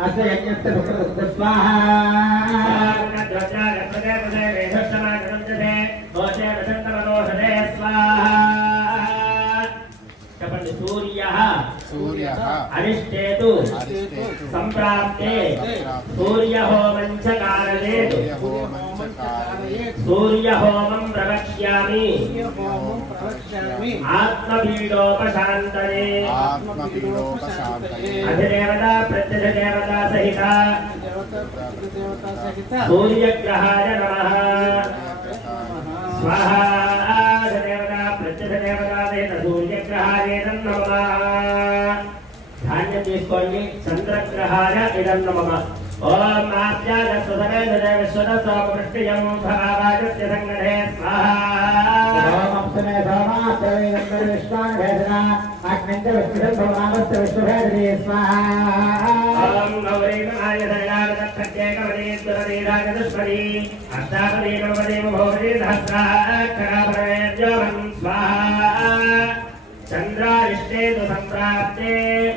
अस्य यज्ञस्य सुकृतस्य स्वाहा सूर्यः सूर्यः अनिष्टेतु सम्प्राप्ते सूर्यहोमञ्च సూర్యహోమం ప్రవక్ష్యామి. ఆత్మపీడోపశాంతయే అధిదేవత ప్రత్యధిదేవత సహిత. దేవత దేవత సూర్యగ్రహాయ నమః. స్వాహా అధిదేవత ప్రత్యధిదేవత సహిత సూర్యగ్రహాయ నమః. ధాన్యం తీసుకోండి చంద్రగ్రహాయ ఇదం నమః. ఓం ఆప్యాయ సుధనే విశ్వద సోమృష్టియం భావాగస్య సంగడే స్వాహా. ఓమప్సమే సోమాప్సమే విశ్వాన్ భేదన అగ్నించ విష్ణుషం భవనామస్య విష్ణుభేదనే స్వాహా ఓం గౌరీమాయ దయాగతేకమదీశ్వరీరాగదుష్మరీ అష్టాపదీ నవపదీ భోగదీ సహస్రాక్షరాభరణేర్యోమం స్వాహా చంద్రారిష్టేతు సంప్రాప్తే అరిష్టేతు సంప్రాప్తే చంద్రహోమం చకారయేతు హోమం చ కారయేత్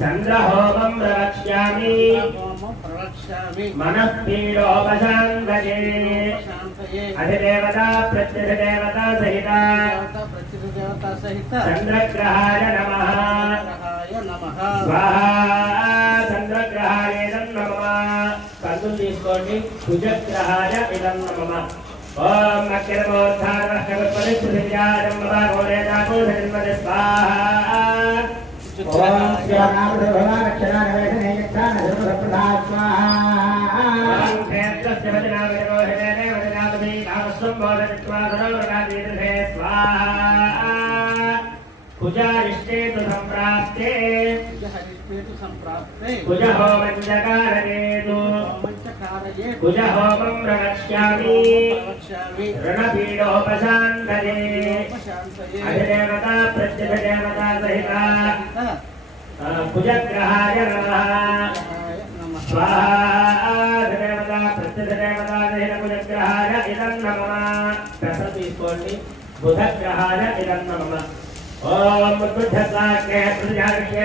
చంద్రహోమం ప్రవక్ష్యామి. హోమం ప్రవక్ష్యామి. మనఃపీడోపశాంతయే శాంతయే అధిదేవత ప్రత్యధిదేవత సహిత. చంద్రగ్రహాయ నమః. స్వాహా చంద్రగ్రహాయ నమః. కందులు తీసుకోండి. కుజగ్రహాయ ఇదం నమః. ॐ अक्षरमोत्थानः कविपदि पृथिव्याजम्बभागोरेदापोधन्मदि स्वाहा ॐ क्षेत्रस्य वचनाविरोहिणे कुजारिष्टे तु सम्प्राप्ते कुज होमञ्चकारणे तु कुज होमं సహిత ఆ, కుజగ్రహాయ నమః గ్రహాయ నమః స్వాహా అధిదేవత ప్రత్యధిదేవత సహిత కుజగ్రహాయ ఇదం నమః పెసర తీసుకోండి బుధగ్రహాయ ఇదం నమః ఓం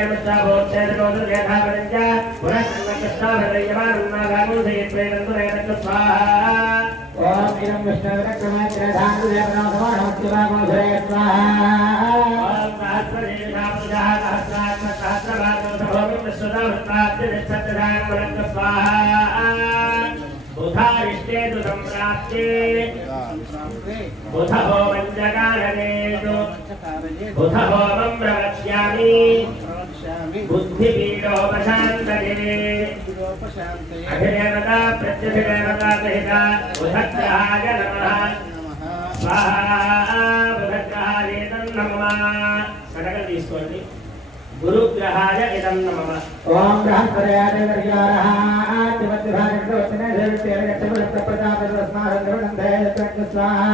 ముచ్చాభోక్షేదోదర్యథాపరంచ పునఃకృష్ణాభిరయ్యమానున్నాగామోదయత్వేదంతురేణ స్వాహా ఓం ఇదం విష్ణురక్రమేత్రధానుదేవనాథమానమస్తివాగోధరే స్వాహా ఓం సహస్రదేవి సహస్రజాః సహస్రాత్మ సహస్రభాగవతభోగం విశ్వదావృత్తాద్యనిశ్చత్రధానమనంత స్వాహా బుధారిష్టేతు సంప్రాప్తే సంప్రాప్తే బుధహోమం జగారణేతు హోమం చ కారయేత్ బుధహోమం ప్రవక్ష్యామి ప్రవక్ష్యామి బుద్ధిపీడోపశాంతయే బుద్ధిరూపశాంతయే అధిదేవత ప్రత్యధిదేవత సహిత బుధగ్రహాయ నమః. స్వాహా బుధగ్రహాయ ఇదం నమః. కడగలు తీసుకోండి. గురుగ్రహాయ ఇదం నమః. ఓం దేవతేరగచ్చమలక్తప్రజాపతిరస్మారంధ్రవణంధేయత్రజ్ఞ స్వాహా.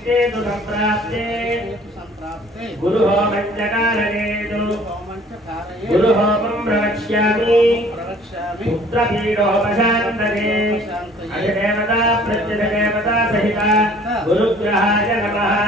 హేతు సంప్రాప్తే గురుహోమంజకారణేతు హోమం ప్రవక్ష్యామి పుత్రపీడోపశాంతయే అధిదేవత ప్రత్యధిదేవత సహిత గురుగ్రహాయ నమః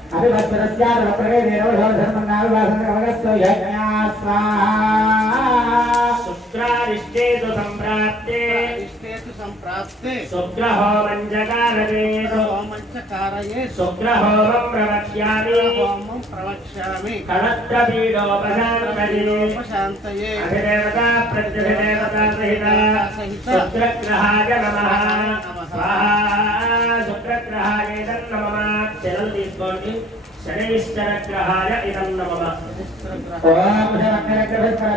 దేవవాసే విశ్వాహినాయ వసుప్రదామ భద్రారే భోజనహరాద్రస్త స్వాహా ఓం ఇంద్రాణి మాసురాణి సుతపత్తే మహాశ్రమము అజ్ఞస్యాపరం జనజన సామర దేవత స్వాహా ఏ గ్రహం శుక్రగ్రహాయేదం నమ్మ ఇంద్రవరత్మయహవాహితామంగధార్యాతే అభివత్సరస్యాదప్రవేదేనవధర్మన్నావివాసనగమగస్తో యజ్ఞా స్వాహా శుక్రారిష్టేతు సంప్రాప్తే ఇష్టేతు సంప్రాప్తే శుక్రహోమంజకారణేతు హోమం చ కారయే శుక్రహోమం ప్రవక్ష్యామి హోమం ప్రవక్ష్యామి కళత్రపీడోపశాంతయే కళత్రపీడోపశాంతయే ఉపశాంతయే అధిదేవతా ప్రత్యధిదేవతా సహిత శుక్రగ్రహాయ నమః స్వాహా శుక్రగ్రహాయ ఇదం నమః చలం తీసుకోండి శనైశ్చర గ్రహాయ ఇదం నమః ఓం శమగ్రగ్రహస్వర